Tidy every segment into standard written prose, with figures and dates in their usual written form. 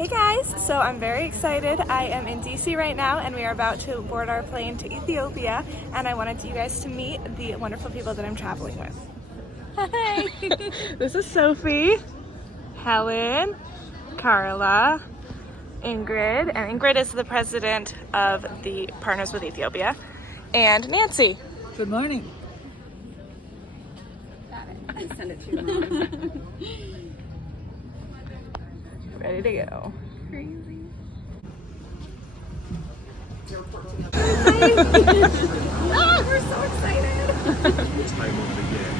Hey guys, so I'm very excited. I am in DC right now and we are about to board our plane to Ethiopia, and I wanted you guys to meet the wonderful people that I'm traveling with. Hi! This is Sophie, Helen, Carla, Ingrid, and Ingrid is the president of the Partners with Ethiopia, and Nancy. Good morning. Got it. I send it to your mom. Ready to go. Crazy. Ah, we're so excited! Time of the year.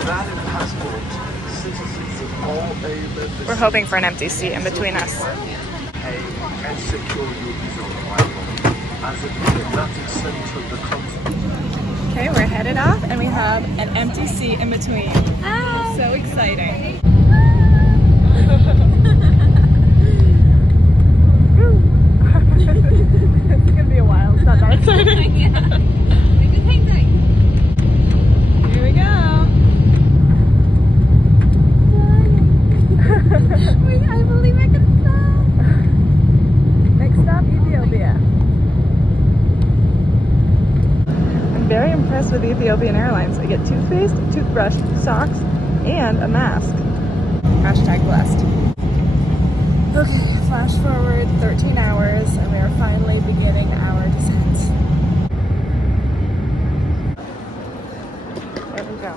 Valid passport, citizens of all A members. We're hoping for an empty seat in between us. And secure your visa arrival as it is the Atlantic center of the continent. Okay, we're headed off and we have an empty seat in between. So exciting. It's gonna be a while. It's not that exciting. Yeah. Maybe hang tight. Here we go. I believe I can stop. Next stop, Ethiopia. I'm very impressed with Ethiopian Airlines. I get toothpaste, toothbrush, socks, and a mask. Hashtag blessed. Okay, flash forward 13 hours and we are finally beginning our descent. There we go.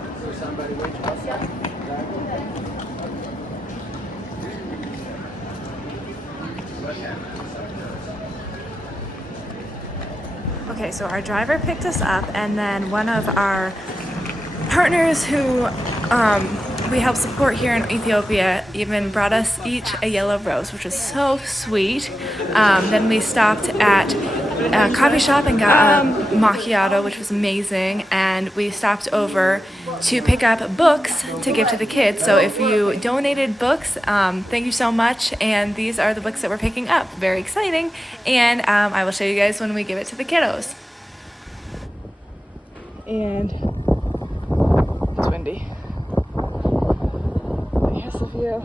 Okay, so our driver picked us up and then one of our partners who we help support here in Ethiopia even brought us each a yellow rose, which was so sweet. Then we stopped at a coffee shop and got a macchiato, which was amazing. And we stopped over to pick up books to give to the kids. So if you donated books, thank you so much. And these are the books that we're picking up. Very exciting. And I will show you guys when we give it to the kiddos. And it's windy. Here's the view.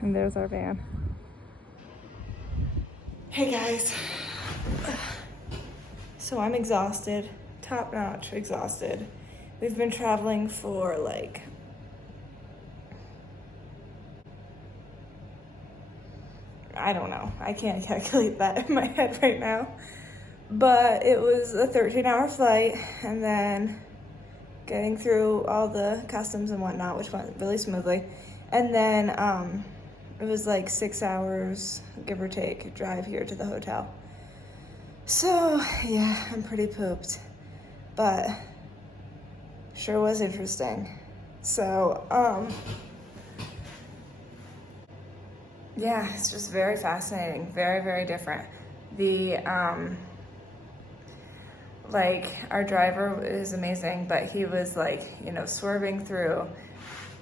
And there's our van. Hey guys. So I'm exhausted, top notch exhausted. We've been traveling for like I don't know. I can't calculate that in my head right now. But it was a 13-hour flight and then getting through all the customs and whatnot, which went really smoothly. And then it was like 6 hours, give or take, drive here to the hotel. So yeah, I'm pretty pooped, but sure was interesting. So yeah, it's just very fascinating, very, very different. The like our driver is amazing, but he was like, you know, swerving through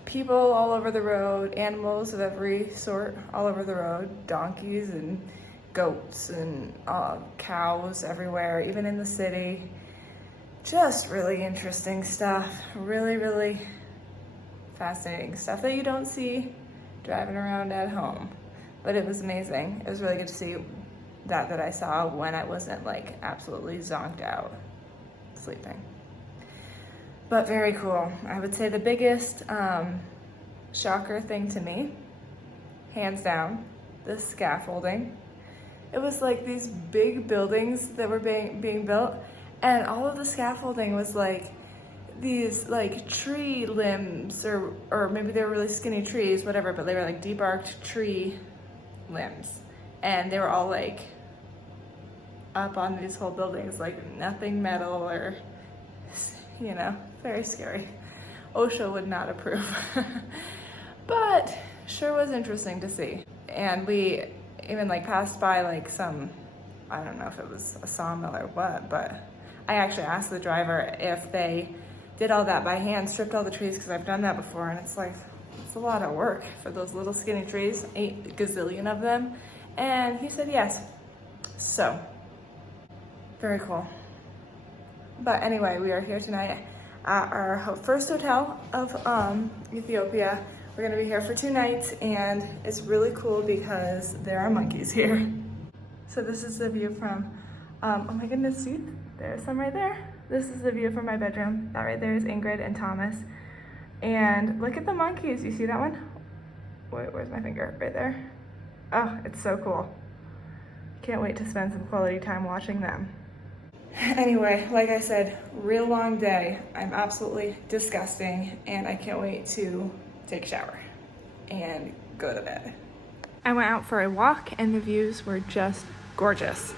people all over the road, animals of every sort all over the road, donkeys and goats and cows everywhere, even in the city. Just really interesting stuff, really, really fascinating stuff that you don't see driving around at home. But it was amazing. It was really good to see that I saw when I wasn't like absolutely zonked out sleeping. But very cool. I would say the biggest shocker thing to me, hands down, the scaffolding. It was like these big buildings that were being built, and all of the scaffolding was like these like tree limbs, or maybe they were really skinny trees, whatever, but they were like debarked tree limbs, and they were all like up on these whole buildings, like nothing metal or, you know, very scary. OSHA would not approve. But sure was interesting to see. And we even like passed by like some, I don't know if it was a sawmill or what, but I actually asked the driver if they did all that by hand, stripped all the trees, because I've done that before, and it's like, it's a lot of work for those little skinny trees, 8 gazillion of them. And he said yes. So, very cool. But anyway, we are here tonight. at our first hotel of Ethiopia. We're gonna be here for 2 nights, and it's really cool because there are monkeys here. So this is the view from, oh my goodness, see? There's some right there. This is the view from my bedroom. That right there is Ingrid and Thomas. And look at the monkeys. You see that one? Wait, where's my finger? Right there. Oh, it's so cool. Can't wait to spend some quality time watching them. Anyway, like I said, real long day. I'm absolutely disgusting, and I can't wait to take a shower and go to bed. I went out for a walk, and the views were just gorgeous.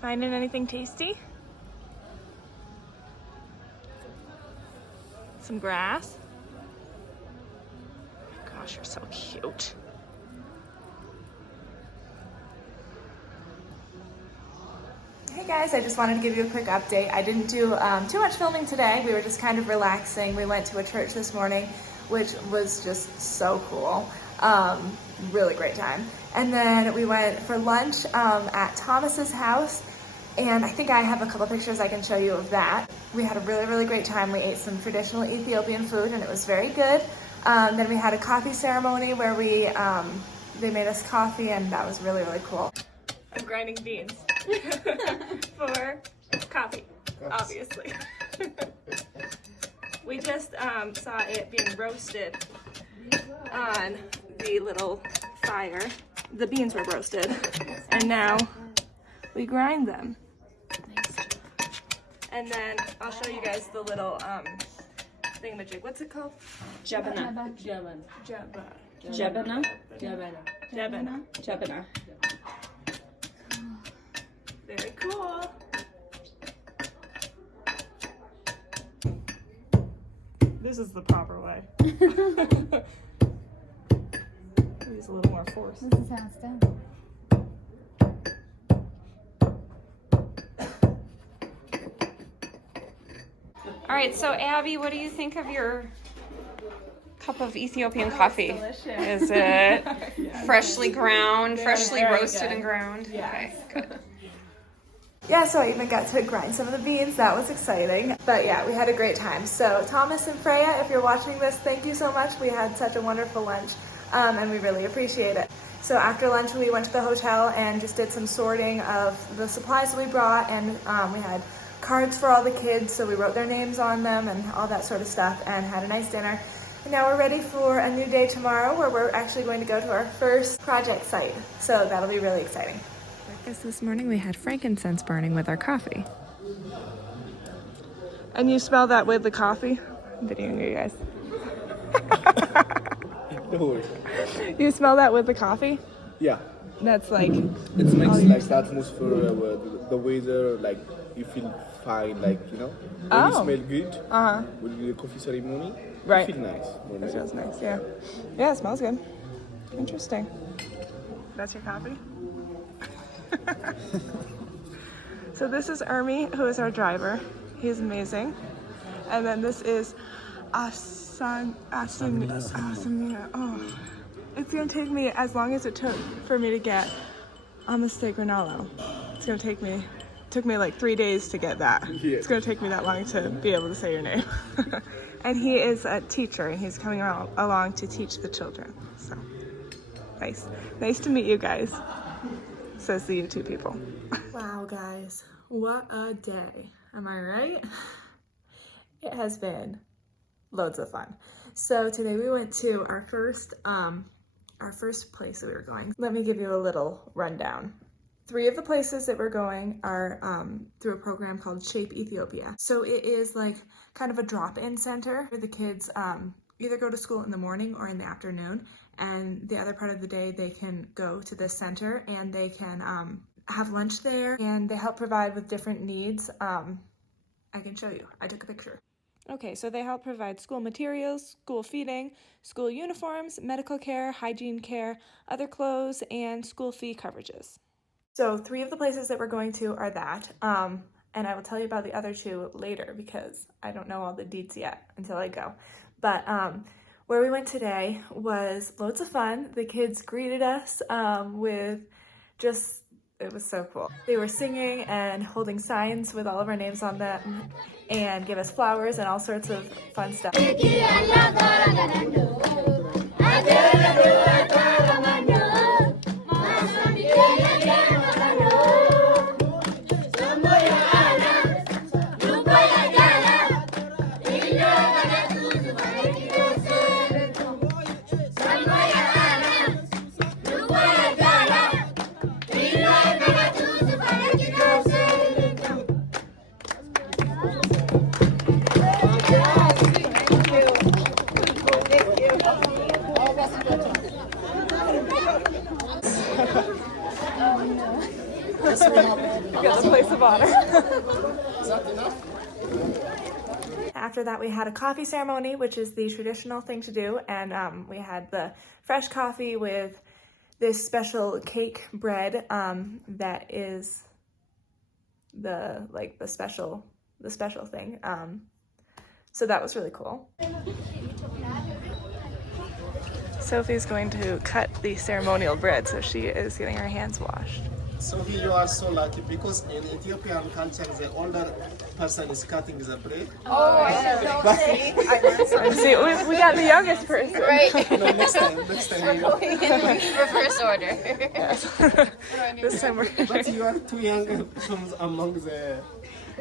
Finding anything tasty? Some grass? Gosh, you're so cute. Hey guys, I just wanted to give you a quick update. I didn't do too much filming today. We were just kind of relaxing. We went to a church this morning, which was just so cool. Really great time. And then we went for lunch at Thomas's house, and I think I have a couple pictures I can show you of that. We had a really, really great time. We ate some traditional Ethiopian food, and it was very good. Then we had a coffee ceremony where they made us coffee, and that was really, really cool. I'm grinding beans for coffee, obviously. We just saw it being roasted on the little fire. The beans were roasted, and now we grind them. And then I'll show you guys the little thingamajig. What's it called? Jabana. Jabana. Very cool. This is the proper way. Use a little more force. This is how it's done. All right, so Abby, what do you think of your cup of Ethiopian coffee? Delicious. Is it freshly ground, Very, freshly very roasted good. and ground? Yeah. Okay, good. Yeah, so I even got to grind some of the beans. That was exciting. But yeah, we had a great time. So Thomas and Freya, if you're watching this, thank you so much. We had such a wonderful lunch, and we really appreciate it. So after lunch, we went to the hotel and just did some sorting of the supplies that we brought, and we had cards for all the kids, so we wrote their names on them and all that sort of stuff, and had a nice dinner. And now we're ready for a new day tomorrow, where we're actually going to go to our first project site. So that'll be really exciting. Breakfast this morning, we had frankincense burning with our coffee. And you smell that with the coffee? I'm videoing you guys. You smell that with the coffee? Yeah, That's like, it makes like the atmosphere, the weather, like you feel fine, like when you smell good with the coffee ceremony. Right. You feel nice. it feels nice, yeah. Yeah, it smells good. Interesting. That's your coffee? So this is Ermi, who is our driver. He's amazing. And then this is Samira. Oh, it's gonna take me as long as it took for me to get Amaste Granalo. It's gonna took me like 3 days to get that. Yeah. It's gonna take me that long to be able to say your name. And he is a teacher, and he's coming along to teach the children. So nice to meet you guys, says the YouTube people. Wow, guys, what a day. Am I right? It has been loads of fun. So today we went to our first place that we were going. Let me give you a little rundown. 3 of the places that we're going are through a program called Shape Ethiopia. So it is like kind of a drop-in center where the kids either go to school in the morning or in the afternoon, and the other part of the day they can go to this center and they can have lunch there, and they help provide with different needs. I can show you. I took a picture. Okay, so they help provide school materials, school feeding, school uniforms, medical care, hygiene care, other clothes, and school fee coverages. So 3 of the places that we're going to are that, and I will tell you about the other 2 later because I don't know all the deets yet until I go. But where we went today was loads of fun. The kids greeted us with just, it was so cool. They were singing and holding signs with all of our names on them and give us flowers and all sorts of fun stuff. Got the place of honor. After that, we had a coffee ceremony, which is the traditional thing to do, and we had the fresh coffee with this special cake bread that is the special thing. So that was really cool. Sophie's going to cut the ceremonial bread, so she is getting her hands washed. Sophie, you are so lucky because in Ethiopian culture, the older person is cutting the bread. Oh, I See, we got the youngest person. Right. No, next time. Reverse order. Yes. This time we're... But you are too young among the...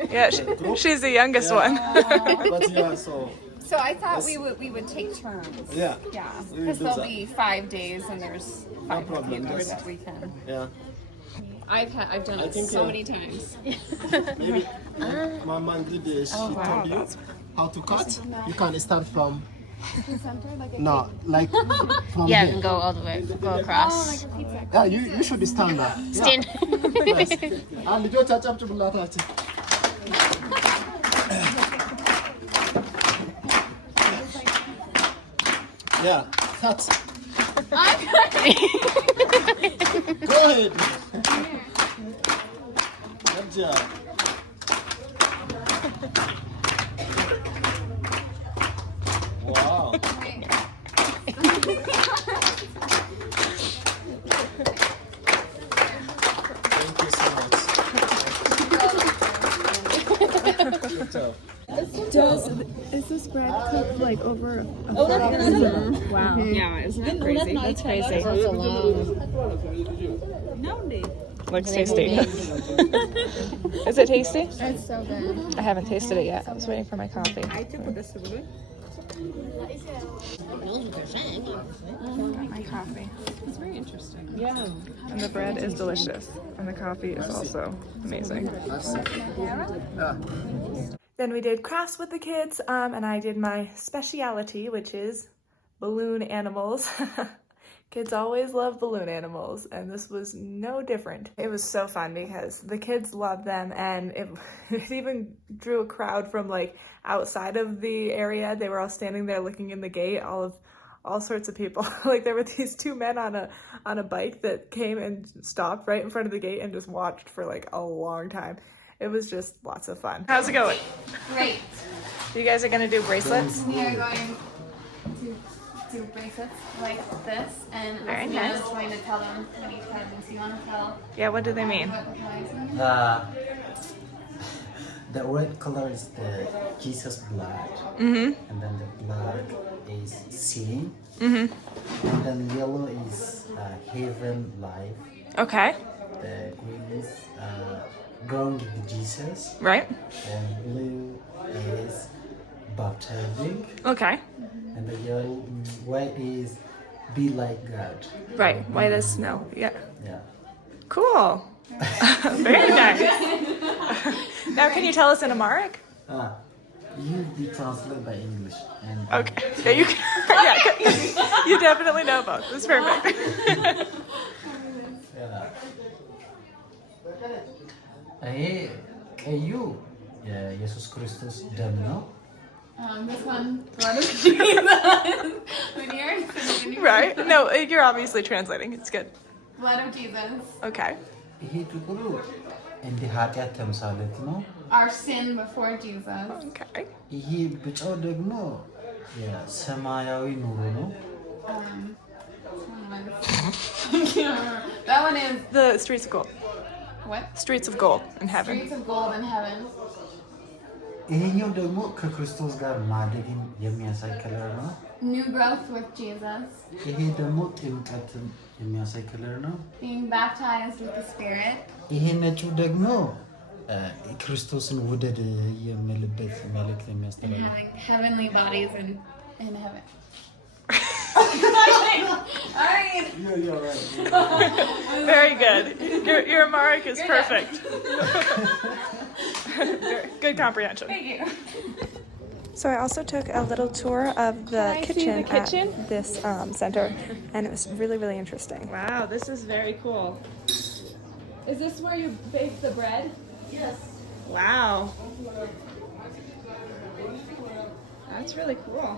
Yeah, she's the youngest one. But you are so... So I thought we would take turns. Yeah. Yeah, We will because do there'll that. be 5 days and there's 5 problem, people just- that we can. Yeah. I've done it think, so many times. Maybe my mom did this. She told you how to cut. You can start from... No, like from Yeah, here. and go all the way, go across. Yeah, you should stand up. Stand. Nice. ልጆች አጨብጭቡላታችን። Yeah, cut. Go ahead. Good job. Wow. Thank you so much. Good job. Is this bread cooked like over a Wow. Yeah, isn't that crazy? That's crazy. Looks tasty. Is it tasty? It's so good. I haven't tasted it yet. I was waiting for my coffee. My coffee. It's very interesting. And the bread is delicious. And the coffee is also amazing. Then we did crafts with the kids, and I did my speciality, which is balloon animals. Kids always love balloon animals, and this was no different. It was so fun because the kids loved them, and it even drew a crowd from like outside of the area. They were all standing there looking in the gate, all sorts of people. Like there were these 2 men on a bike that came and stopped right in front of the gate and just watched for like a long time. It was just lots of fun. How's it going? Great. You guys are gonna do bracelets? We are going to do bracelets like this, and Very I'm nice. going to tell them what each head means. You want to tell Yeah, what do they mean? what the flags mean? The red color is the Jesus blood, Mm-hmm. and then the black is sin, Mm-hmm. and then yellow is heaven life. Okay. The green is growing with Jesus, Right. and blue is baptizing, Okay. and the yellow white is be like God. Right. White as snow. Yeah. Yeah. Cool. Very nice. Now, can you tell us in Amharic? You be translated by English. And Okay. Yeah, you can. Yeah, you definitely know both. That's perfect. ይሄ ቀዩ የኢየሱስ ክርስቶስ ደም ነው። This one, blood of Jesus. Right? No, you're obviously translating. It's good. Blood of Jesus. Okay. ይሄ ጥቁሩ እንደ ኃጢአት ተምሳሌት ነው። Our sin before Jesus. Okay. ይሄ ብጫው ደግሞ የሰማያዊ ኑሮ ነው። That one is The streets of gold. what? Streets of gold in heaven. Streets of gold in heaven. ይሄኛው ደግሞ ከክርስቶስ ጋር ማደግን የሚያሳይ ከለር ነው። New growth with Jesus. ይሄ ደግሞ ጥምቀትን የሚያሳይ ከለር ነው። Being baptized with the Spirit. ይሄ ነጩ ደግሞ ክርስቶስን ውደድ የሚልበት መልእክት And የሚያስተላልፍ having heavenly bodies in heaven. You're right. Very good. Your Amharic is perfect. Good comprehension. Thank you. So I also took a little tour of the kitchen at this center, and it was really, really interesting. Wow, this is very cool. Is this where you bake the bread? Yes. Wow. That's really cool.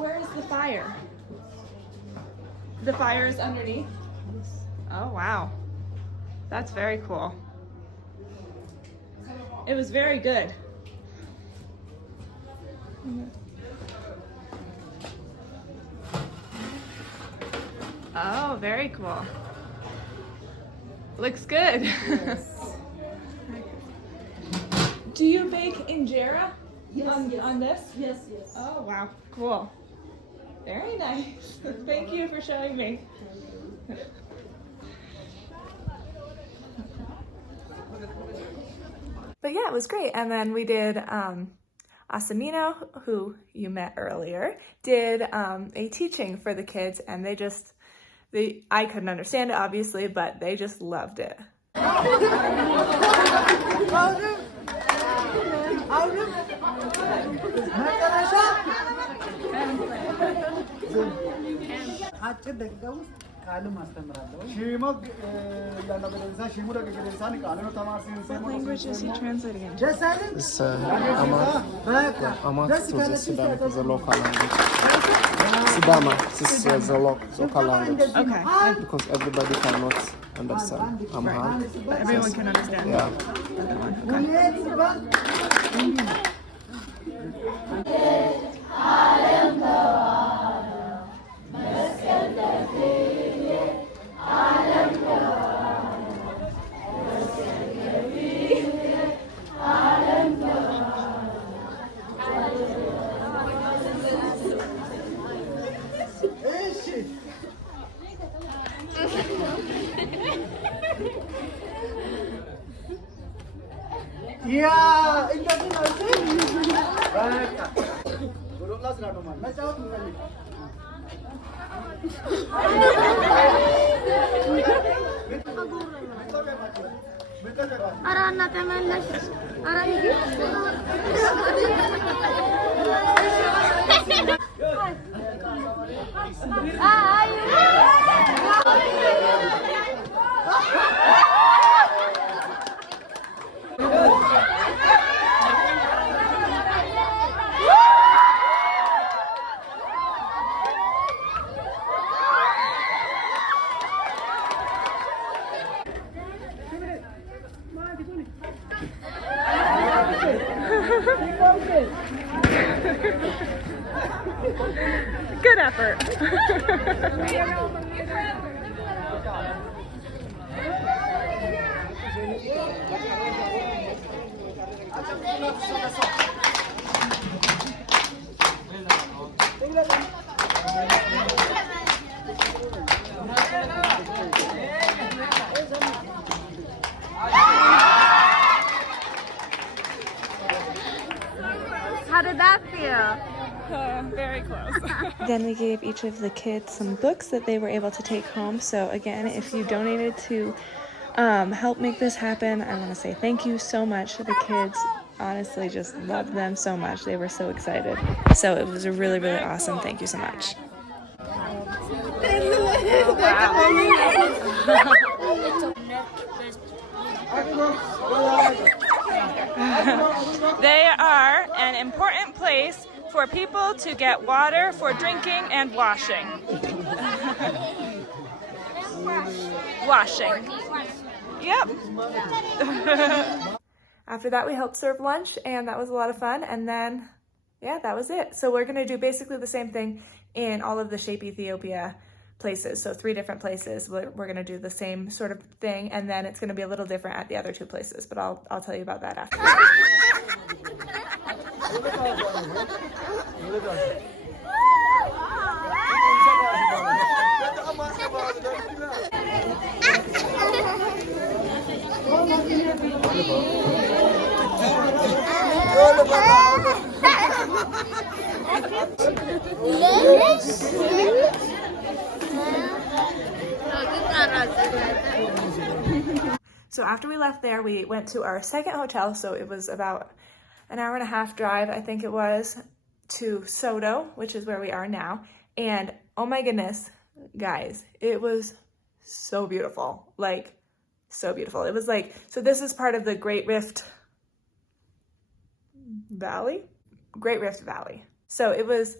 Where is the fire? The fire is underneath? Oh, wow. That's very cool. It was very good. Oh, very cool. Looks good. Yes. Do you bake injera? Yes, on this? Yes, yes. Oh, wow. Cool. Very nice. Thank you for showing me. But yeah, it was great. And then we did Asamino, who you met earlier, did a teaching for the kids, and I couldn't understand it obviously, but they just loved it. What language is he translating into? It's Amak to the Sudan, to the local language. Sidama, this is the local language. Okay. Because everybody cannot understand Amharic. But everyone can understand. Yeah. Yeah, it doesn't Good effort. How did that feel? Very close. Then we gave each of the kids some books that they were able to take home. So again, if you donated to help make this happen, I want to say thank you so much. The kids honestly just loved them so much. They were so excited. So it was a really, really awesome. Thank you so much. They are an important place for people to get water for drinking and washing. Washing. Yep. After that, we helped serve lunch, and that was a lot of fun. And then, yeah, that was it. So we're going to do basically the same thing in all of the Shape Ethiopia places. So 3 different places. We're going to do the same sort of thing, and then it's going to be a little different at the other 2 places. But I'll tell you about that after. So after we left there, we went to our second hotel. So it was about an hour and a half drive, I think it was, to Soto, which is where we are now. And oh my goodness, guys, it was so beautiful. Like, so beautiful. It was like, so this is part of the Great Rift Valley? Great Rift Valley. So it was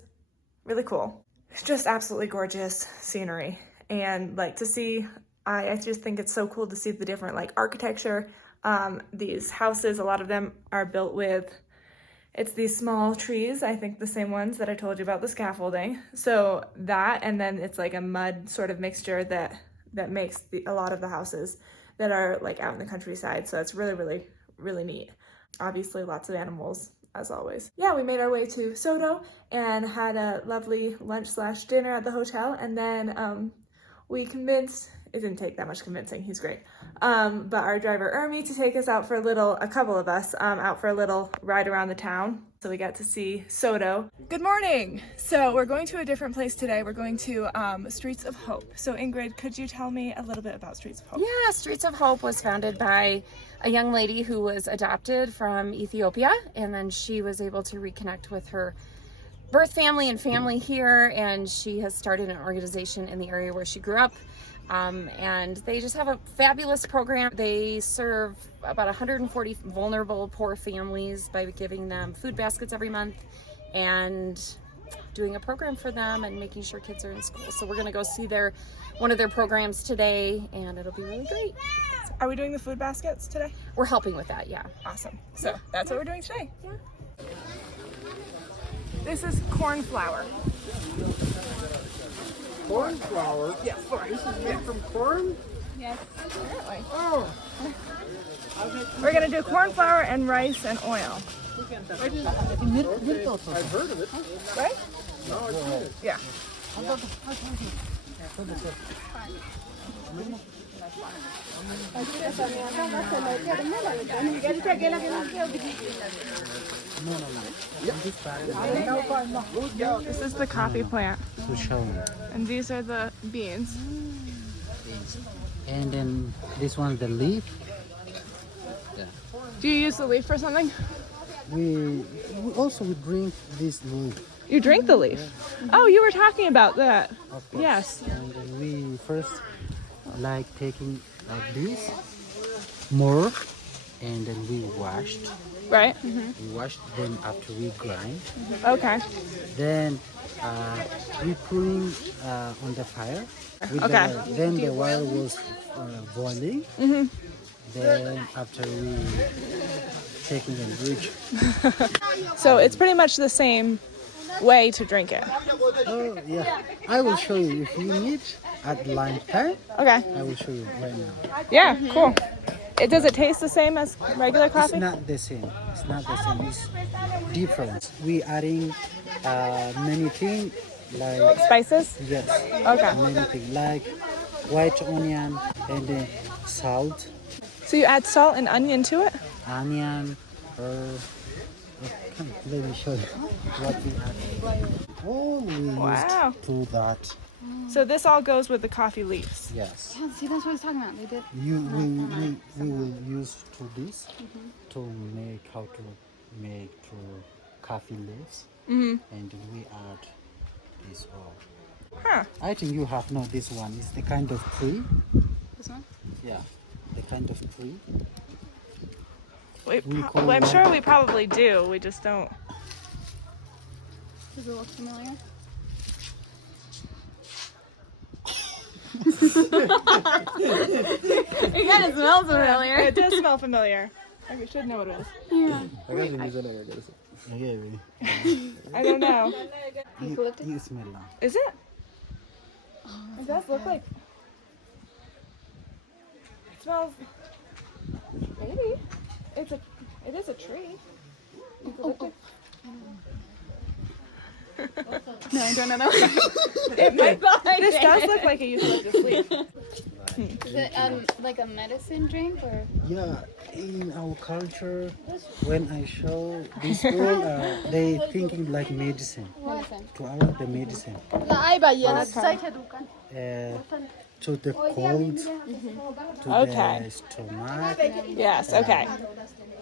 really cool. It's just absolutely gorgeous scenery. And like to see, I just think it's so cool to see the different like architecture. These houses, a lot of them are built with, it's these small trees, I think the same ones that I told you about the scaffolding. So that, and then it's like a mud sort of mixture that makes a lot of the houses that are like out in the countryside. So it's really, really, really neat. Obviously lots of animals as always. Yeah, we made our way to Soto and had a lovely lunch/dinner at the hotel. And then we convinced, it didn't take that much convincing, he's great. But our driver Ermi to take us out for a couple of us, out for a little ride around the town. So we got to see Soto. Good morning. So we're going to a different place today. We're going to Streets of Hope. So Ingrid, could you tell me a little bit about Streets of Hope? Yeah, Streets of Hope was founded by a young lady who was adopted from Ethiopia, and then she was able to reconnect with her birth family and family here, and she has started an organization in the area where she grew up. And they just have a fabulous program. They serve about 140 vulnerable poor families by giving them food baskets every month and doing a program for them and making sure kids are in school. So we're going to go see one of their programs today, and it'll be really great. Are we doing the food baskets today? We're helping with that, yeah. Awesome. So that's what we're doing today. Yeah. This is corn flour. Corn flour? Yes, This is made from corn? Yes, apparently. Oh. We're gonna do corn flour and rice and oil. I've heard of it. Right? No, I've seen it. Yeah. This is the coffee plant. And these are the beans. And then this one's the leaf. Do you use the leaf for something? We also drink this leaf. You drink the leaf? Oh, you were talking about that. Of course. Yes. And then we first like taking like this more, and then we washed. Right? We washed, then after we grind. Okay. Then we putting on the fire. With Okay. Then the water was boiling. Then after we taking the bridge. So it's pretty much the same way to drink it. Oh yeah, I will show you if you need at lunch time. Okay. I will show you right now. Yeah, cool. Does it taste the same as regular coffee? It's not the same. It's not the same. It's different. We adding many things like Spices? yes, Okay. many things like white onion and then salt, So you add salt and onion to it? onion, Let me show you what we add. Oh, we Wow. used to that. So this all goes with the coffee leaves. Yes. Yeah, see, that's what I was talking about. They did. We will use to this to make coffee leaves, and we add this all. Huh. I think you have no this one. It's the kind of tree. This one? Yeah, the kind of tree. Well, I'm sure we probably do. We just don't. Does it look familiar? It kind of smells familiar. It does smell familiar. I should know what it is. I don't know. You smell now. Is it? It does look like. It smells. Maybe. It is a tree. Eucalyptus. No, I don't know that. It might. This does look like a eucalyptus leaf. Is it like a medicine drink or? Yeah, in our culture, when I show this all, they thinking like medicine. Medicine. To our the medicine. To the cold, to Okay. the stomach. Yes. Okay.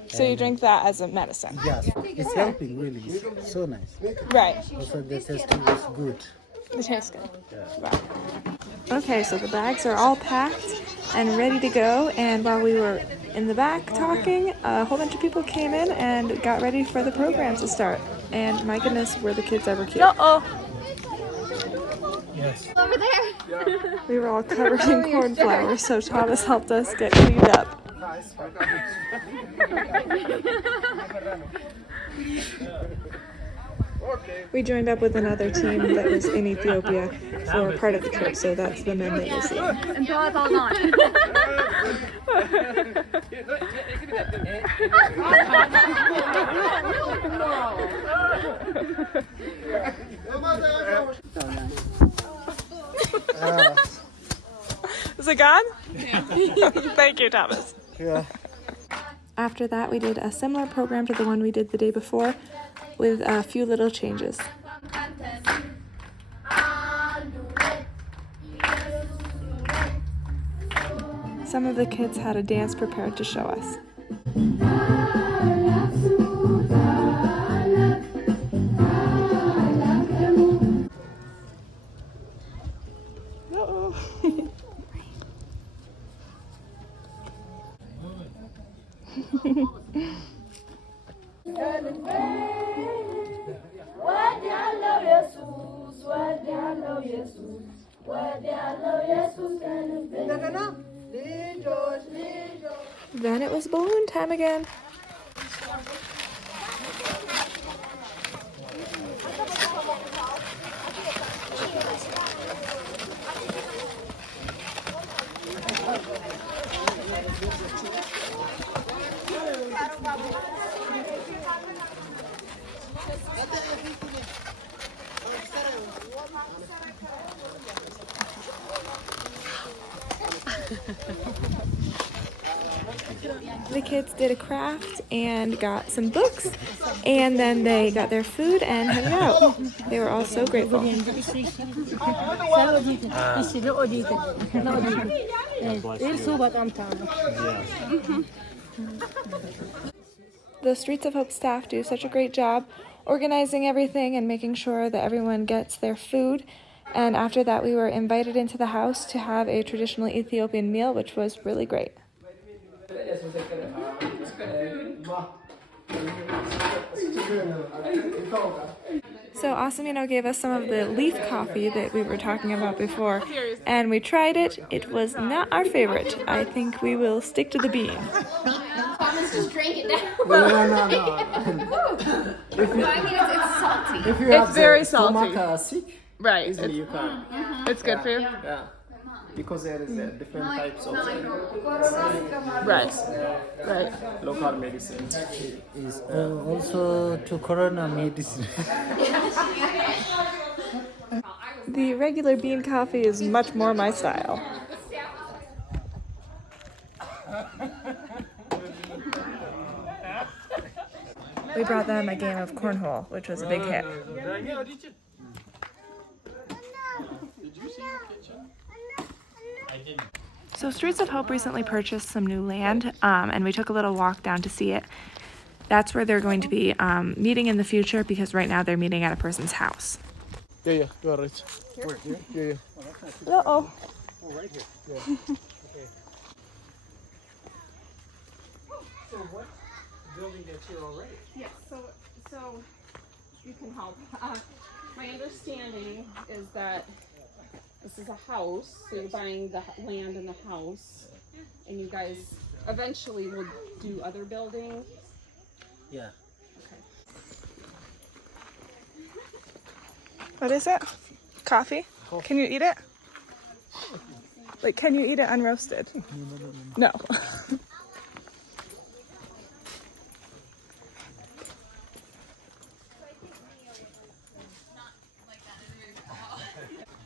So you drink that as a medicine. Yes, it's helping really. It's so nice. Right. Also, the taste is good. It tastes good. Right. Okay, so the bags are all packed and ready to go. And while we were in the back talking, a whole bunch of people came in and got ready for the program to start. And my goodness, were the kids ever cute. Yes. Over there. We were all covered in cornflour, so Thomas helped us get cleaned up. We joined up with another team that was in Ethiopia for part of the trip, so that's the men that you'll see. Until it's all gone. Is it gone? Yeah. Thank you, Thomas. Yeah. After that, we did a similar program to the one we did the day before with a few little changes. Some of the kids had a dance prepared to show us. Then it was balloon time again. The kids did a craft and got some books, and then they got their food and headed out. They were all so grateful. The Streets of Hope staff do such a great job organizing everything and making sure that everyone gets their food. And after that, we were invited into the house to have a traditional Ethiopian meal, which was really great. So Asamino gave us some of the leaf coffee that we were talking about before, and we tried it. It was not our favorite. I think we will stick to the bean. Thomas just drank it down. No. I mean, it's salty. If you have very the salty. stomach sick, Right. easily you can. It's good for you? Yeah. Because there is different types of Right. Right. local medicine. Is also to corona medicine. The regular bean coffee is much more my style. We brought them a game of cornhole, which was a big hit. So Streets of Hope recently purchased some new land, and we took a little walk down to see it. That's where they're going to be meeting in the future, because right now they're meeting at a person's house. Yeah, you are right. Where? Here? Yeah. Uh-oh. Oh, right here. Yeah. Okay. So what building that's here already? Yes, so you can help. My understanding is that this is a house, so you're buying the land and the house, and you guys eventually will do other buildings. Yeah. What is it? Coffee? Can you eat it? Like, can you eat it unroasted? No.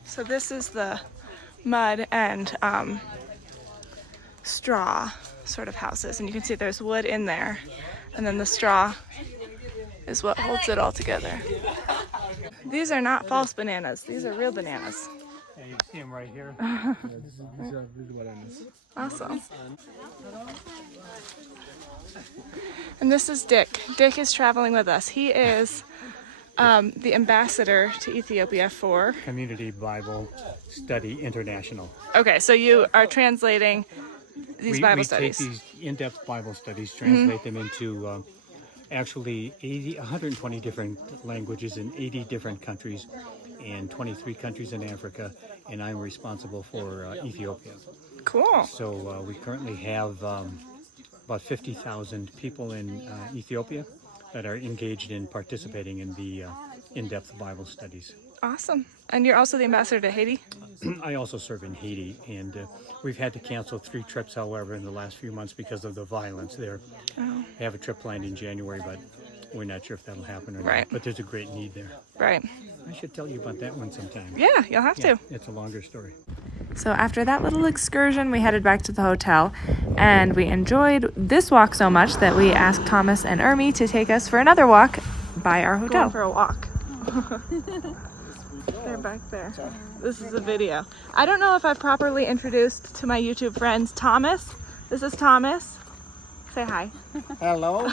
So this is the mud and straw sort of houses, and you can see there's wood in there, and then the straw is what holds it all together. These are not false bananas, these are real bananas. Yeah, you see them right here. These are real bananas. Awesome. And this is Dick. Dick is traveling with us. He is the ambassador to Ethiopia for... Community Bible Study International. Okay, so you are translating these Bible studies. We take these in-depth Bible studies, translate them into actually 120 different languages in 80 different countries and 23 countries in Africa, and I'm responsible for Ethiopia. Cool. So we currently have about 50,000 people in Ethiopia that are engaged in participating in the in-depth Bible studies. Awesome. And you're also the ambassador to Haiti? I also serve in Haiti, and we've had to cancel 3 trips, however, in the last few months because of the violence there. Oh. We have a trip planned in January, but we're not sure if that'll happen or Right. not. But there's a great need there. Right. I should tell you about that one sometime. Yeah, you'll have to. It's a longer story. So after that little excursion, we headed back to the hotel, and we enjoyed this walk so much that we asked Thomas and Ermi to take us for another walk by our hotel. Going for a walk. They're back there. This is a video. I don't know if I've properly introduced to my YouTube friends Thomas. This is Thomas. Say hi. Hello.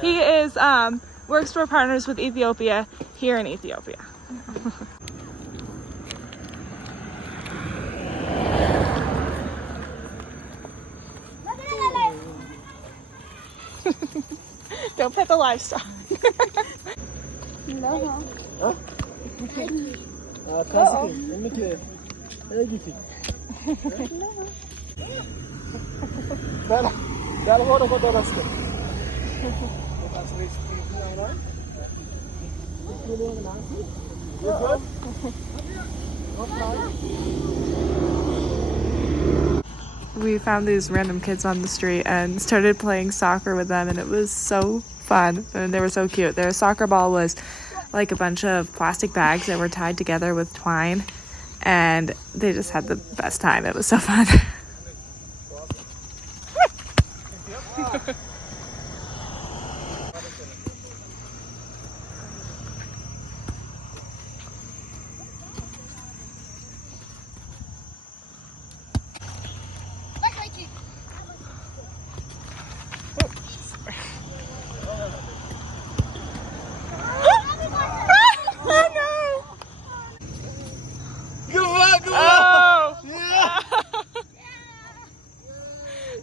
He is works for Partners with Ethiopia here in Ethiopia. Don't pet the livestock. We found these random kids on the street and started playing soccer with them, and it was so fun, and they were so cute. Their soccer ball was like a bunch of plastic bags that were tied together with twine, and they just had the best time. It was so fun.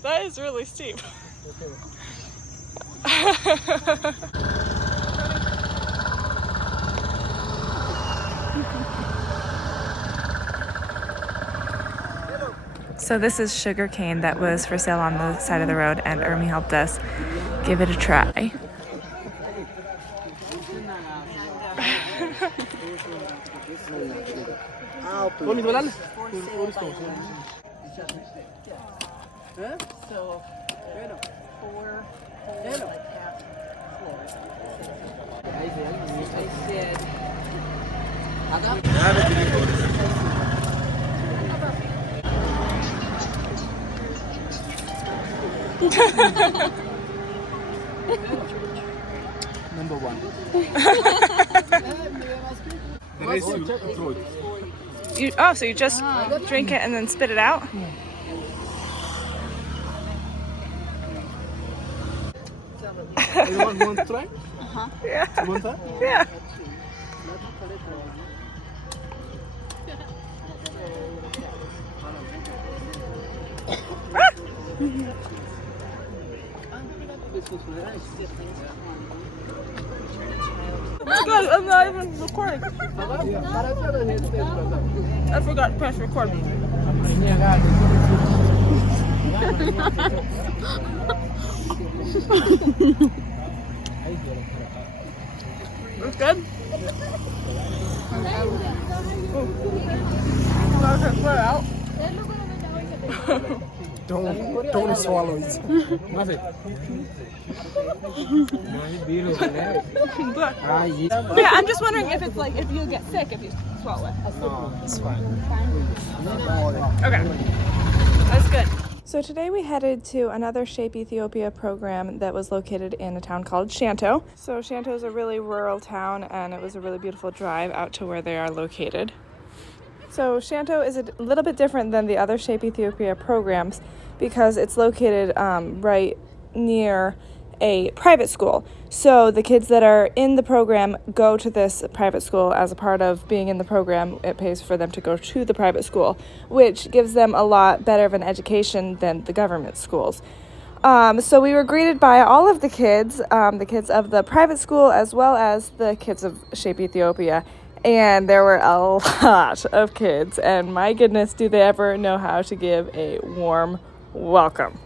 That is really steep. So this is sugar cane that was for sale on the side of the road, and Ermi helped us give it a try. one. The rest you throw it. So you just drink it and then spit it out? Anyone want to try? Yeah. You want that? Yeah. Guys, I'm not even recording. I forgot to press record. It's good. Put it out. Don't swallow it. Yeah, I'm just wondering if it's like if you get sick if you swallow it. No, it's fine. Okay, that's good. So today we headed to another Shape Ethiopia program that was located in a town called Chanto. So Chanto is a really rural town, and it was a really beautiful drive out to where they are located. So Chanto is a little bit different than the other Shape Ethiopia programs because it's located right near a private school. So the kids that are in the program go to this private school. As a part of being in the program, it pays for them to go to the private school, which gives them a lot better of an education than the government schools. So we were greeted by all of the kids of the private school as well as the kids of Shape Ethiopia. And there were a lot of kids, and my goodness, do they ever know how to give a warm welcome.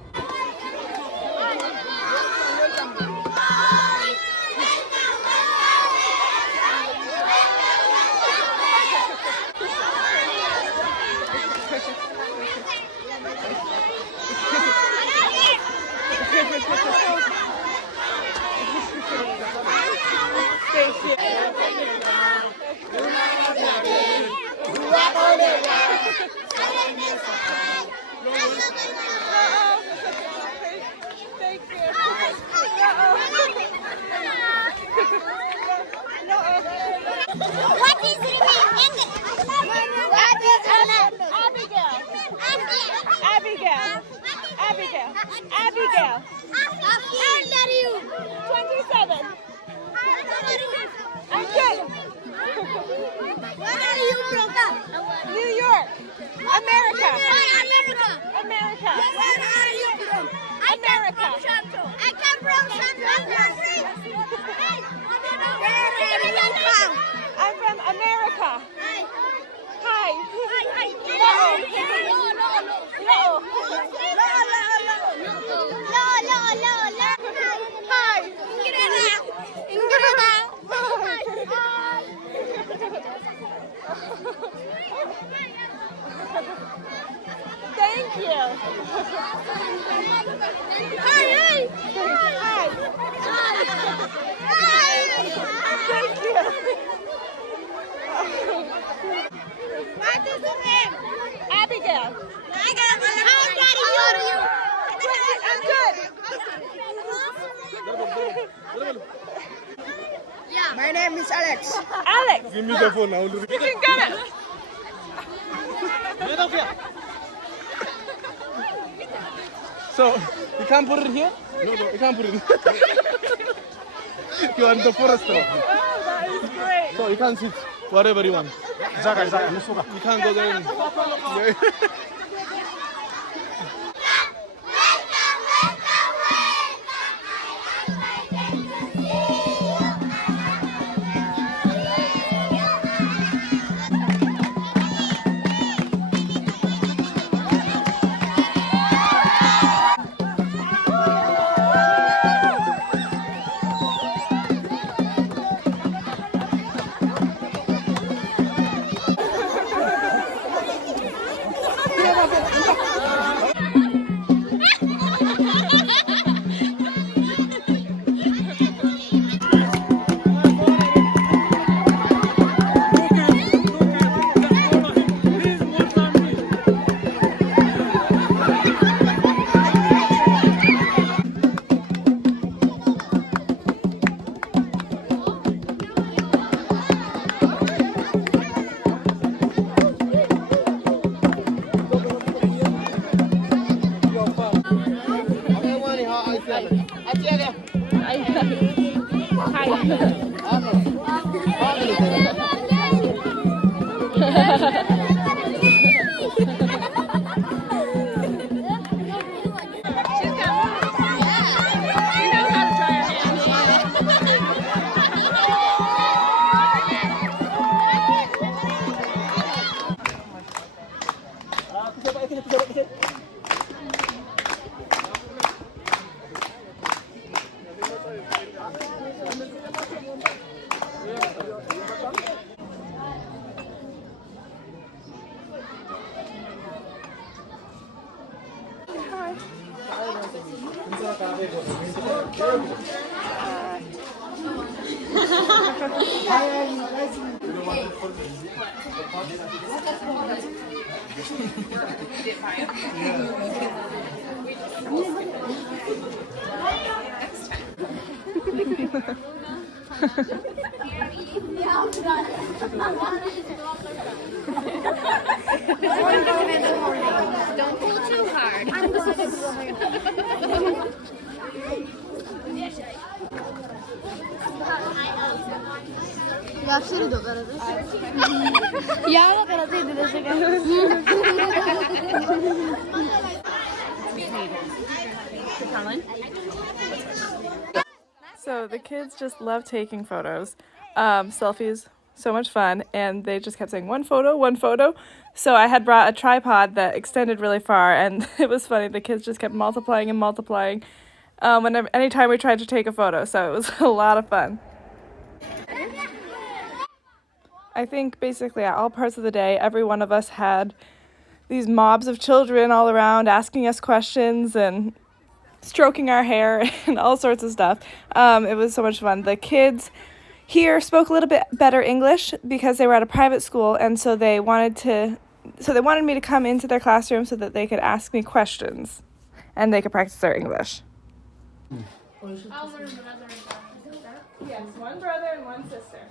What is her name? Abigail. How old are you? 27. I'm good. Where are you from? New York, America. America. Where are you from? America. I come from Chanto country. Where are you from? I'm from America. Hi. Thank you. Hi. Thank you. What is your name? Abigail. How old are you? I'm good. My name is Alex. Alex, Give me the phone now. you can get it. So, you can't put it here? No, you can't put it here. You are in the forest now. Oh, that is great. So, you can sit wherever you want. You can't go there. Don't pull too hard. So the kids just love taking photos. Selfies, so much fun, and they just kept saying one photo, one photo. So I had brought a tripod that extended really far, and it was funny. The kids just kept multiplying and multiplying anytime we tried to take a photo, so it was a lot of fun. I think basically at all parts of the day, every one of us had these mobs of children all around asking us questions and stroking our hair and all sorts of stuff. It was so much fun. The kids here spoke a little bit better English because they were at a private school, and so they wanted me to come into their classroom so that they could ask me questions and they could practice their English. Yes, one brother and one sister.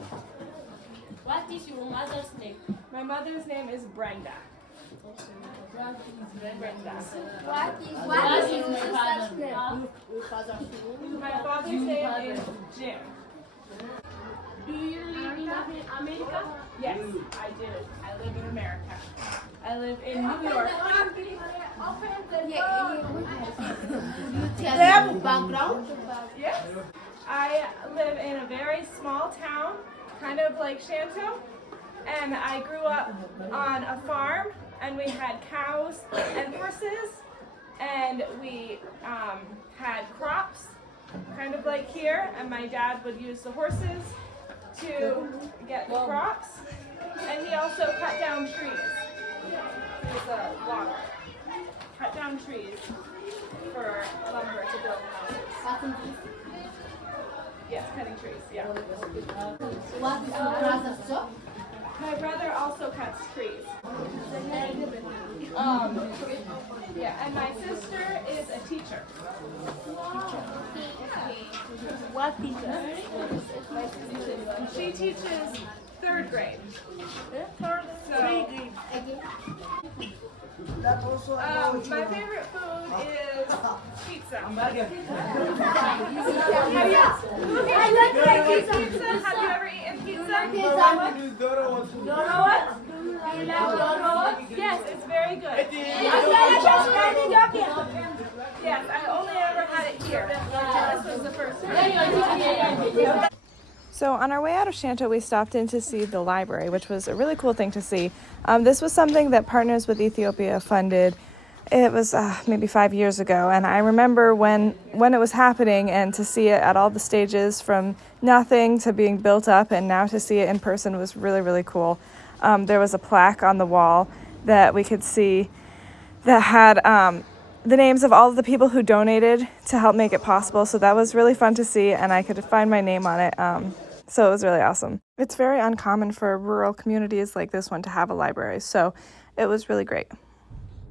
What is your mother's name? My mother's name is Brenda. Brenda. What is your father's name? My father's name is Jim. Do you live in America? Yes, I do. I live in America. I live in New York. Background? Yes. I live in a very small town, kind of like Chanto, and I grew up on a farm, and we had cows and horses, and we had crops, kind of like here, and my dad would use the horses to get the crops, and he also cut down trees. He's a logger. Cut down trees for lumber to build houses. Yes, cutting trees, yeah. What is your brother's job? My brother also cuts trees. Yeah, and my sister is a teacher. What teacher? She teaches 3rd grade. My favorite food is pizza. Have you ever eaten pizza? Yes, it's very good. Yes, I only ever had it here. This was the first time. So on our way out of Chanto, we stopped in to see the library, which was a really cool thing to see. This was something that Partners with Ethiopia funded. It was maybe 5 years ago, and I remember when it was happening, and to see it at all the stages from nothing to being built up, and now to see it in person was really, really cool. There was a plaque on the wall that we could see that had the names of all of the people who donated to help make it possible, so that was really fun to see, and I could find my name on it. So it was really awesome. It's very uncommon for rural communities like this one to have a library, so it was really great.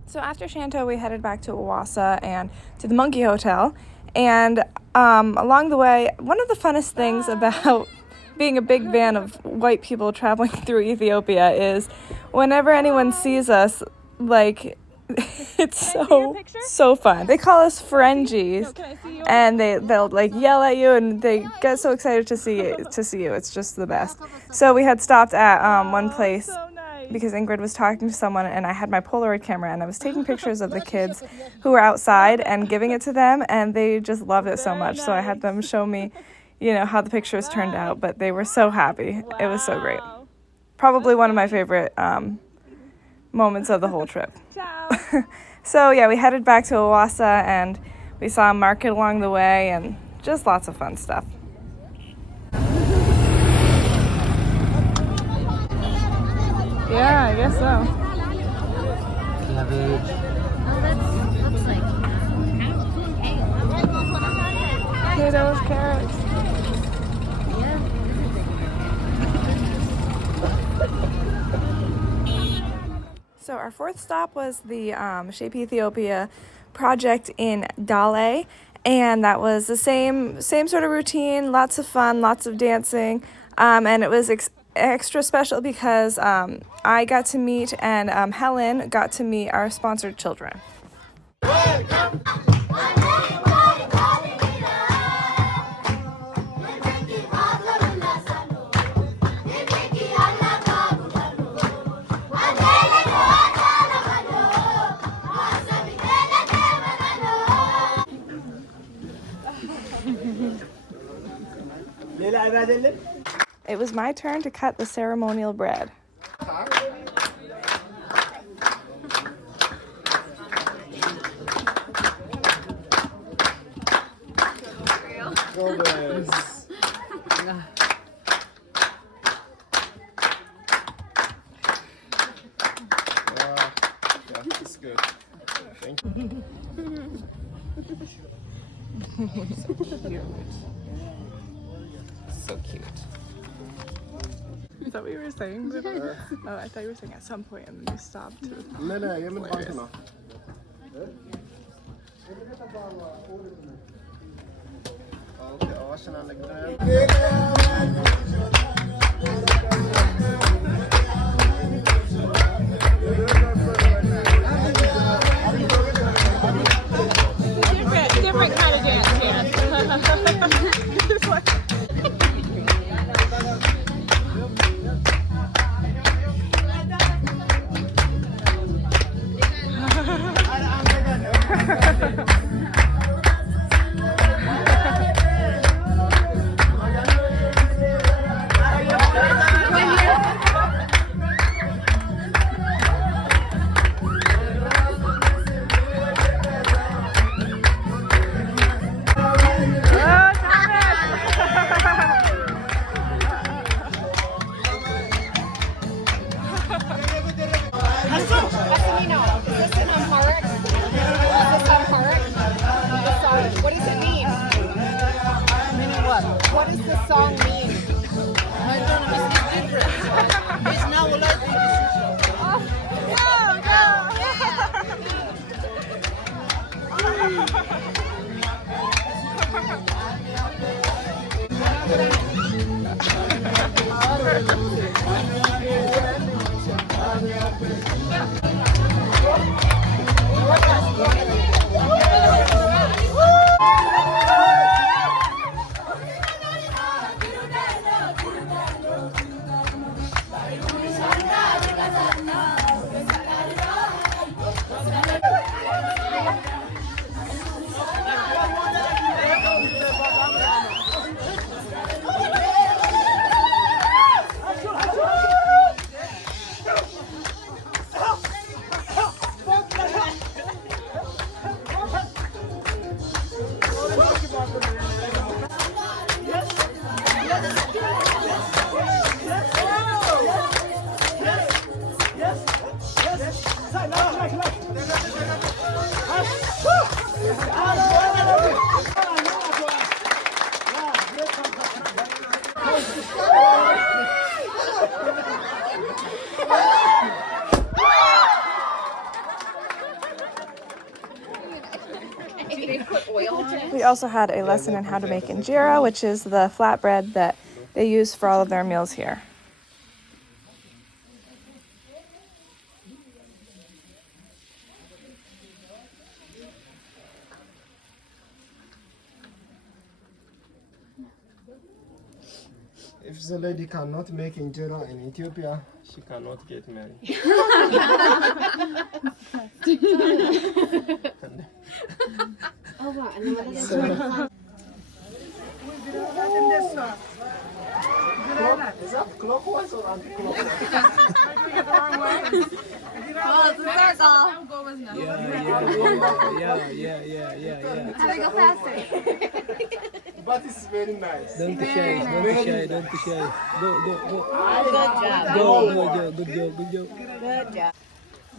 So after Chanto, we headed back to Owassa and to the Monkey Hotel, and along the way, one of the funnest things about being a big fan of white people traveling through Ethiopia is whenever anyone sees us, like, it's so fun. They call us Ferengis, and they'll like yell at you, and they get so excited to see you. It's just the best. So we had stopped at one place because Ingrid was talking to someone and I had my Polaroid camera and I was taking pictures of the kids who were outside and giving it to them, and they just loved it so much. So I had them show me, you know, how the pictures turned out, but they were so happy. It was so great. Probably one of my favorite moments of the whole trip. So yeah, we headed back to Owassa and we saw a market along the way and just lots of fun stuff. Yeah, I guess so. Oh, that's like Potatoes, carrots. So our fourth stop was the Shape Ethiopia project in Dale, and that was the same sort of routine, lots of fun, lots of dancing, and it was extra special because I got to meet and Helen got to meet our sponsored children. It was my turn to cut the ceremonial bread. That's good. Thank you. So cute. Is that what you were saying? Oh, I thought you were saying at some point and then you stopped. Different kind of dance. What does it mean? What does the song mean? I don't know. It's different. It's now like We also had a lesson in how to make injera, which is the flatbread that they use for all of their meals here. If the lady cannot make injera in Ethiopia, she cannot get married. Is that clockwise or anti-clockwise? Oh, it's a circle. Yeah. Gotta go faster. But it's very nice. Don't be shy. Don't be shy. Don't be shy. Go. Good job. Good job. Good job.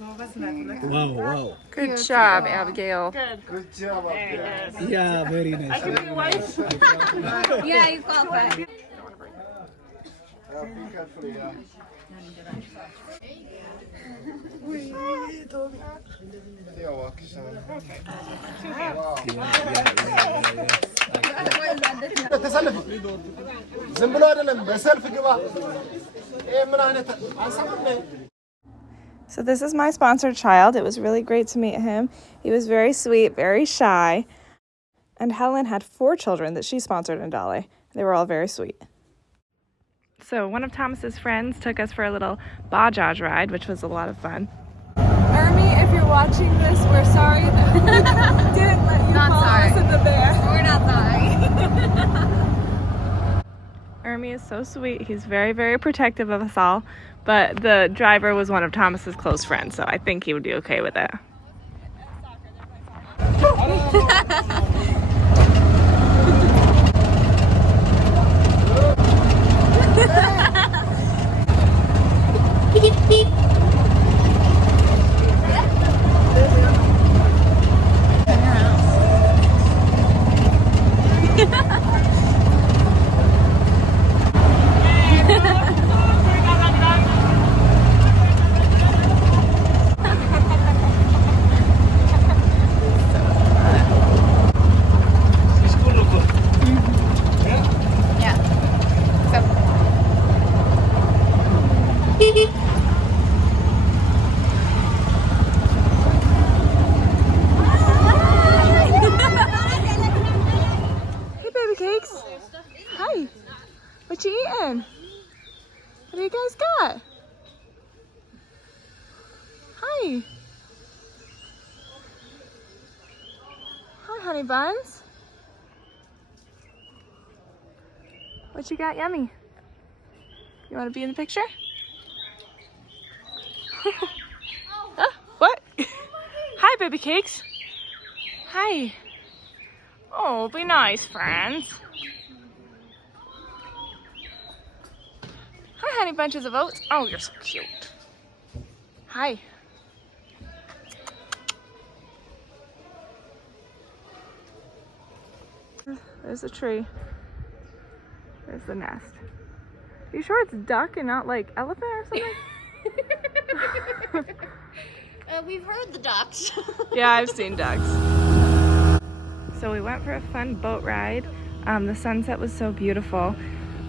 Wow. Good job, Abigail. Good job up there. Yeah, very nice. Yeah, you qualified. Be careful, yeah. ተሰልፍ ዝም ብሎ አይደለም በሰልፍ ግባ ይሄ ምን አይነት አንሰማም ነው So this is my sponsored child. It was really great to meet him. He was very sweet, very shy. And Helen had 4 children that she sponsored in Dali. They were all very sweet. So one of Thomas's friends took us for a little Bajaj ride, which was a lot of fun. Ermi, if you're watching this, we're sorry that we didn't let you Not follow sorry. us in the van. We're not sorry. Ermi is so sweet. He's very, very protective of us all. But the driver was one of Thomas's close friends, so I think he would be okay with it. What you eating? What do you guys got? Hi. Hi, honey buns. What you got, Yummy? You want to be in the picture? What? Hi, baby cakes. Hi. Oh, be nice, friends. Hi, honey bunches of oats. Oh, you're so cute. Hi. There's a tree. There's the nest. Are you sure it's duck and not like elephant or something? We've heard the ducks. Yeah, I've seen ducks. So we went for a fun boat ride. The sunset was so beautiful.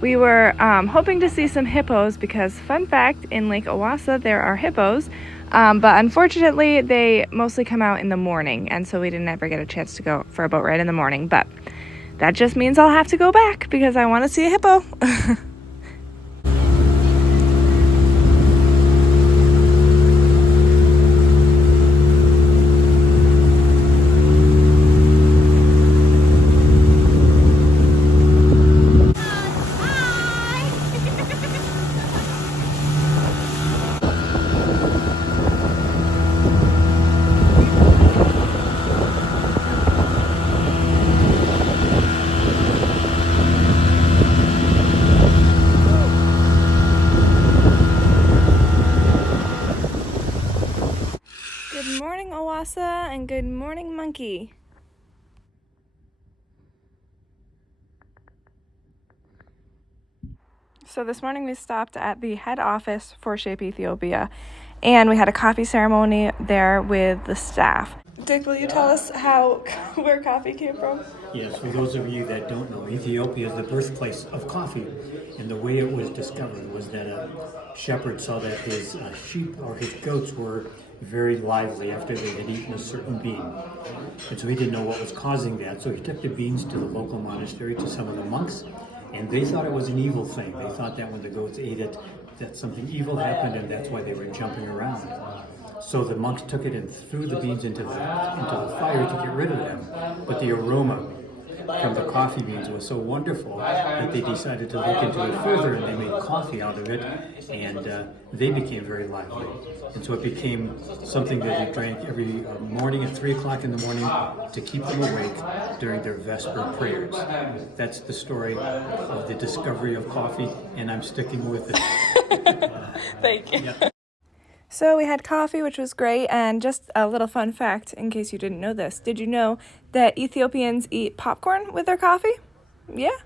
We were hoping to see some hippos because, fun fact, in Lake Owassa there are hippos, but unfortunately they mostly come out in the morning, and so we didn't ever get a chance to go for a boat ride in the morning. But that just means I'll have to go back because I want to see a hippo. Good morning, Owassa, and good morning, Monkey. So this morning we stopped at the head office for Shape Ethiopia, and we had a coffee ceremony there with the staff. Dick, will you tell us where coffee came from? Yes, for those of you that don't know, Ethiopia is the birthplace of coffee. And the way it was discovered was that a shepherd saw that his sheep or his goats were very lively after they had eaten a certain bean. And so he didn't know what was causing that. So he took the beans to the local monastery to some of the monks, and they thought it was an evil thing. They thought that when the goats ate it, that something evil happened, and that's why they were jumping around. So the monks took it and threw the beans into the fire to get rid of them. But the aroma from the coffee beans was so wonderful that they decided to look into it further, and they made coffee out of it, and they became very lively. And so it became something that they drank every morning at 3 o'clock in the morning to keep them awake during their Vesper prayers. That's the story of the discovery of coffee, and I'm sticking with it. Thank you. Yeah. So we had coffee, which was great, and just a little fun fact in case you didn't know this. Did you know that Ethiopians eat popcorn with their coffee? Yeah,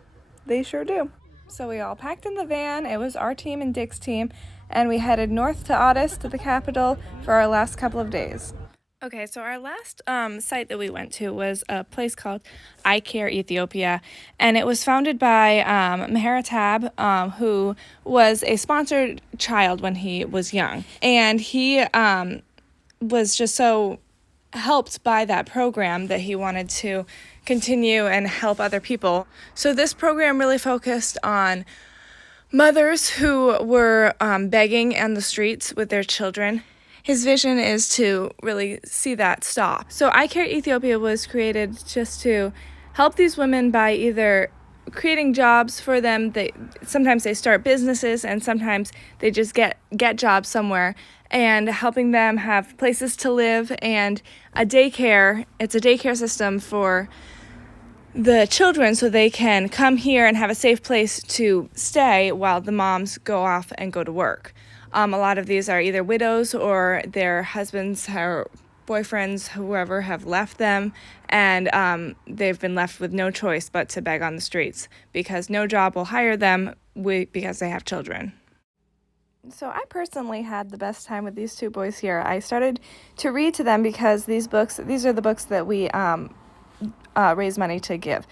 they sure do. So we all packed in the van. It was our team and Dick's team, and we headed north to Addis, to the capital, for our last couple of days. Okay, so our last site that we went to was a place called Eyecare Ethiopia, and it was founded by Moira, who was a sponsored child when he was young, and he was just so helped by that program that he wanted to continue and help other people. So this program really focused on mothers who were begging on the streets with their children. His vision is to really see that stop. So Eyecare Ethiopia was created just to help these women by either creating jobs for them. Sometimes they start businesses, and sometimes they just get jobs somewhere, and helping them have places to live and a daycare. It's a daycare system for the children so they can come here and have a safe place to stay while the moms go off and go to work. A lot of these are either widows or their husbands or boyfriends, whoever, have left them, and they've been left with no choice but to beg on the streets because no job will hire them because they have children. So I personally had the best time with these two boys here. I started to read to them because these are the books that we raise money to give.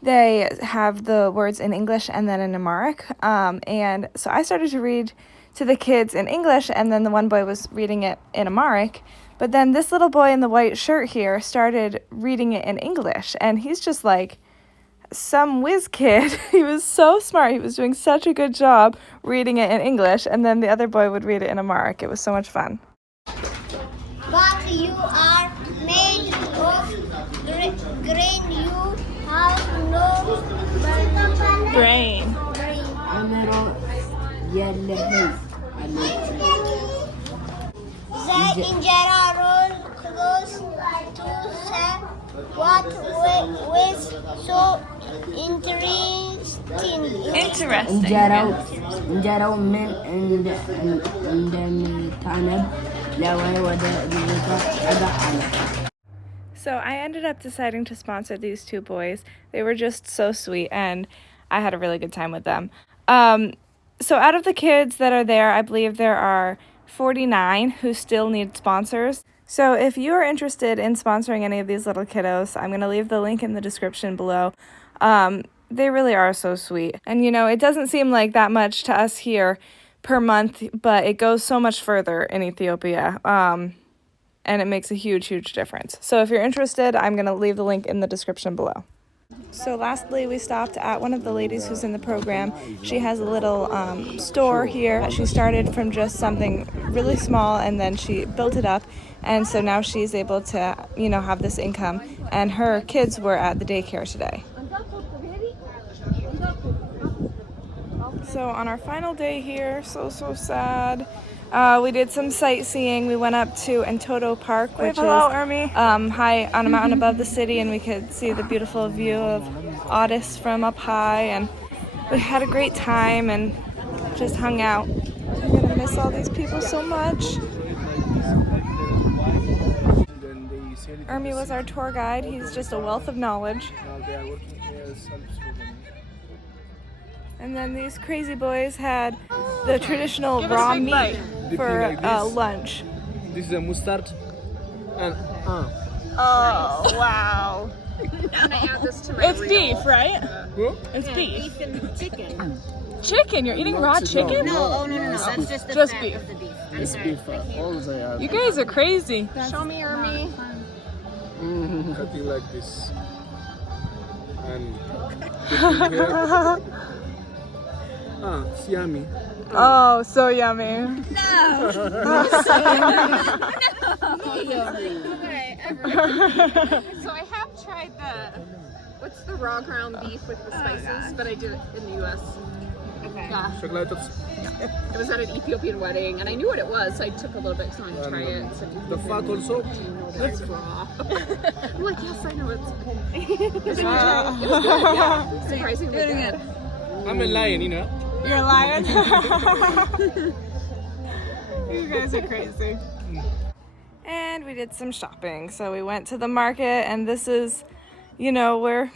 They have the words in English and then in Amharic, and so I started to read to the kids in English, and then the one boy was reading it in Amharic. But then this little boy in the white shirt here started reading it in English, and he's just like some whiz kid. He was so smart. He was doing such a good job reading it in English, and then the other boy would read it in Amharic. It was so much fun. But you are made of grain. You have no Brain. The injera roll close to serve what was so interesting. እንጀራው ምን እንደሚታነብ ለወይ ወደ ልጅቷ ጠጋ አለ። So I ended up deciding to sponsor these two boys. They were just so sweet, and I had a really good time with them. So out of the kids that are there, I believe there are 49 who still need sponsors. So if you are interested in sponsoring any of these little kiddos, I'm going to leave the link in the description below. They really are so sweet. And you know, it doesn't seem like that much to us here per month, but it goes so much further in Ethiopia. And it makes a huge, huge difference. So if you're interested, I'm going to leave the link in the description below. So lastly, we stopped at one of the ladies who's in the program. She has a little store here. She started from just something really small, and then she built it up. And so now she's able to, you know, have this income. And her kids were at the daycare today. So on our final day here, so sad. We did some sightseeing. We went up to Chanto Park, which is high on a mountain above the city, and we could see the beautiful view of Addis from up high. And we had a great time and just hung out. I'm gonna miss all these people so much. Ermi was our tour guide. He's just a wealth of knowledge. And then these crazy boys had the traditional raw meat for lunch. This is a mustard. And Oh, wow. I'm gonna add this to my It's beef, right? It's beef. Beef and chicken. Chicken? You're eating raw chicken? No, that's just the Just fat beef. of the beef. it's beef. All they are You guys are crazy. Show me, Ermi. cutting like this. And Ah, it's yummy. Oh, so yummy. No. Okay, so I have tried what's the raw ground beef with the spices, but I did it in the U.S. Okay. Yeah. Chocolatos. It was at an Ethiopian wedding, and I knew what it was, so I took a little bit because I wanted to try it. It's an The fat also. Do you know that it's raw? I'm like, yes, I know it's. It was good, yeah. Surprisingly good. I'm a lion, you know. You're a lion? You guys are crazy. And we did some shopping. So we went to the market, and this is, you know, where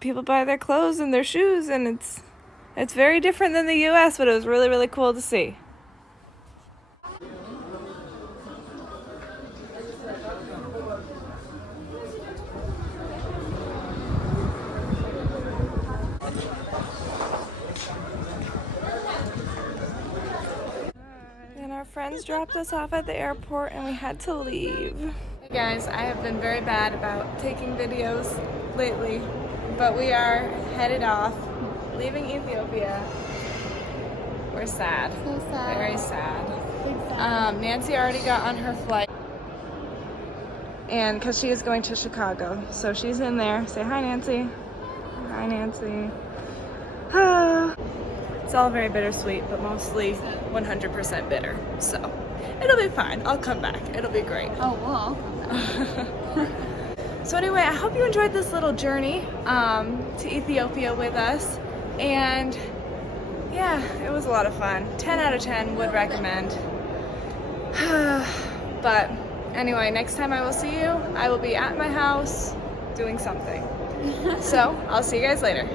people buy their clothes and their shoes, and it's very different than the US, but it was really, really cool to see. And our friends dropped us off at the airport, and we had to leave. Hey guys, I have been very bad about taking videos lately, but we are headed off, leaving Ethiopia. We're sad. So sad. Very sad. Big sad. Nancy already got on her flight, and because she is going to Chicago, so she's in there. Say hi, Nancy. Hi, Nancy. It's all very bittersweet, but mostly 100% bitter. So it'll be fine. I'll come back. It'll be great. Oh, well. So anyway, I hope you enjoyed this little journey to Ethiopia with us. And yeah, it was a lot of fun. 10 out of 10 would recommend. But anyway, next time I will see you, I will be at my house doing something. So I'll see you guys later.